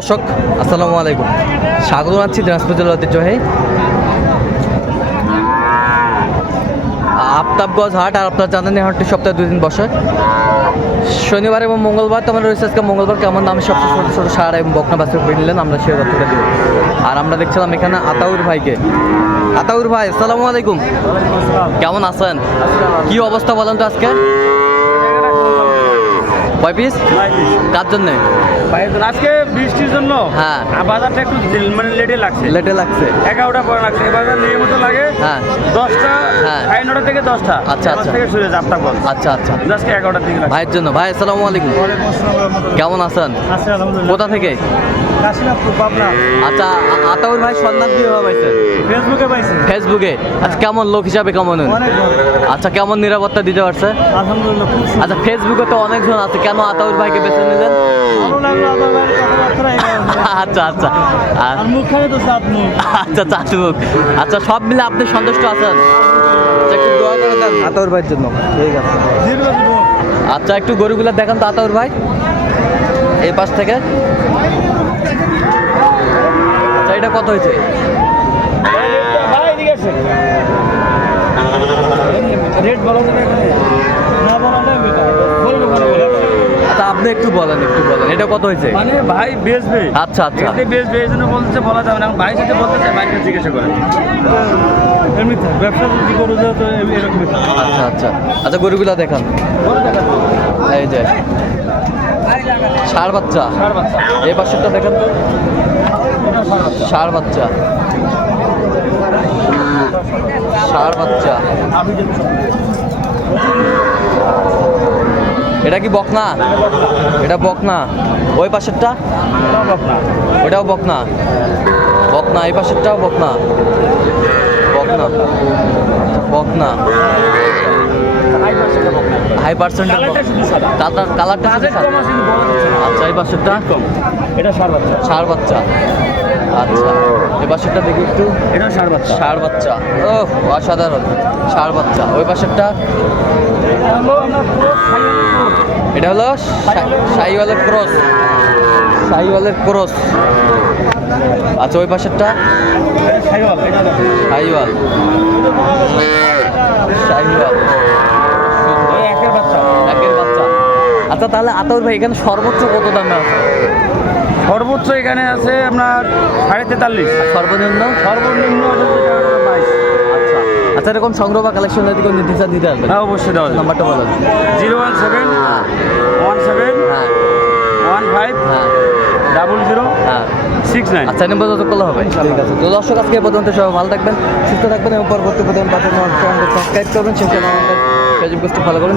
দর্শক, আসসালামু আলাইকুম। স্বাগত জানাচ্ছি দিনাজপুর ঐতিহ্যবাহী আফতাবগঞ্জ হাট আর আপনার জানেন এই হাটটি সপ্তাহে দুই দিন বসে। শনিবার এবং মঙ্গলবার তো আমরা রয়েছে আজকে মঙ্গলবার, কেমন দামে সবচেয়ে ছোটো ছোটো সার এবং বকনা বাছুর কিনলেন আমরা সে তুলে দেবো। আর আমরা দেখছিলাম এখানে আতাউর ভাইকে। আতাউর ভাই, আসসালামু আলাইকুম। কেমন আছেন? কি অবস্থা বলেন তো আজকে? কয় পিস কার জন্যে? আজকে বৃষ্টির জন্য হ্যাঁ। বাজারটা একটু মানে লেটে লাগছে। লেটে লাগছে। এগারোটা পরে লাগছে। এবার নিয়মিত লাগে হ্যাঁ। দশটা হ্যাঁ। সাড়ে নটা থেকে দশটা। আচ্ছা, আচ্ছা। থেকে শুরু আপনার বল আচ্ছা আচ্ছা। আজকে এগারোটার দিকে ভাইয়ের জন্য। ভাই আসসালামু আলাইকুম। কেমন আছেন? কোথা থেকে? আচ্ছা আতাউর ভাই সন্ধান দিয়ে পাইছেন? ফেসবুকে পাইছি। ফেসবুকে আচ্ছা কেমন লোক হিসাবে কেমন। আচ্ছা কেমন নিরাপত্তা দিতে পারছে? আলহামদুলিল্লাহ আচ্ছা ফেসবুকে তো অনেকজন আছে। কেন আতাউর ভাইকে বেছে নিলেন। আচ্ছা আচ্ছা। আচ্ছা চাচুক আচ্ছা সব মিলে আপনি সন্তুষ্ট আছেন? আচ্ছা, একটু দোয়া করে দেন। আতাউর ভাইয়ের জন্য। ঠিক আছে। আচ্ছা একটু গরুগুলো দেখান তো আতাউর ভাই। এই পাশ থেকে। আচ্ছা এটা কত হয়েছে? ভাই এদিকে আসেন। রেট বলো না বলা বলে। আচ্ছা আপনি একটু বলেন একটু বলেন। এটা কত হয়েছে? মানে ভাই বেচবে। আচ্ছা আচ্ছা। এতে বেচবে এই জন্য বলছে বলা যাবে না। ভাই সাথে বলতে চাই ভাইকে জিজ্ঞাসা করে। এমনি ব্যবসা যদি করো যে তো এরকমই থাক আচ্ছা আচ্ছা। আচ্ছা গরুগুলা দেখান। এই যে ষাড় বাচ্চা। এই পাশেরটা দেখেন তো। ষাড় বাচ্চা। ষাড় বাচ্চা। এটা কি বকনা? এটা বকনা। ওই পাশেরটা? ওটাও বকনা। বকনা এই পাশেরটাও বকনা। বকনা। বকনা। হাই কালারটা আচ্ছা এই পাশেরটা? এটা ষাড় বাচ্চা। ষাড় বাচ্চা। আচ্ছা এই পাশেরটা দেখি একটু। এটা ষাড় বাচ্চা। ষাড় বাচ্চা। ও অসাধারণ। ষাড় বাচ্চা। ওই পাশেরটা? এটা হলো শাহিওয়ালের ক্রস। শাহিওয়ালের ক্রস। আচ্ছা ওই পাশেরটা? শাহিওয়াল। শাহিওয়াল। একের বাচ্চা। একের বাচ্চা। আচ্ছা তাহলে আতাউর ভাই এখানে সর্বোচ্চ কত দামে আছে? সর্বোচ্চ এখানে আছে আপনার সাড়ে তেতাল্লিশ। সর্বনিম্ন? সর্বনিম্ন বাইশ। আচ্ছা। আচ্ছা এরকম সংগ্রহ বা কালেকশন এদিকে নির্দেশা দিতে আসবেন হ্যাঁ অবশ্যই দেওয়া নাম্বারটা বলেন জিরো ওয়ান সেভেন হ্যাঁ। ওয়ান সেভেন হ্যাঁ। ওয়ান ফাইভ হ্যাঁ। Double zero six nine. আচ্ছা নিম্ন যত করলে হবে। ঠিক আছে। তো দর্শক আজকে পর্যন্ত সবাই ভালো থাকবেন সুস্থ থাকবেন এবং পরবর্তী পর্যন্ত সাবস্ক্রাইব করবেন। সেই জন্য আমাদের ফেসবুক পেজটি ফলো করুন।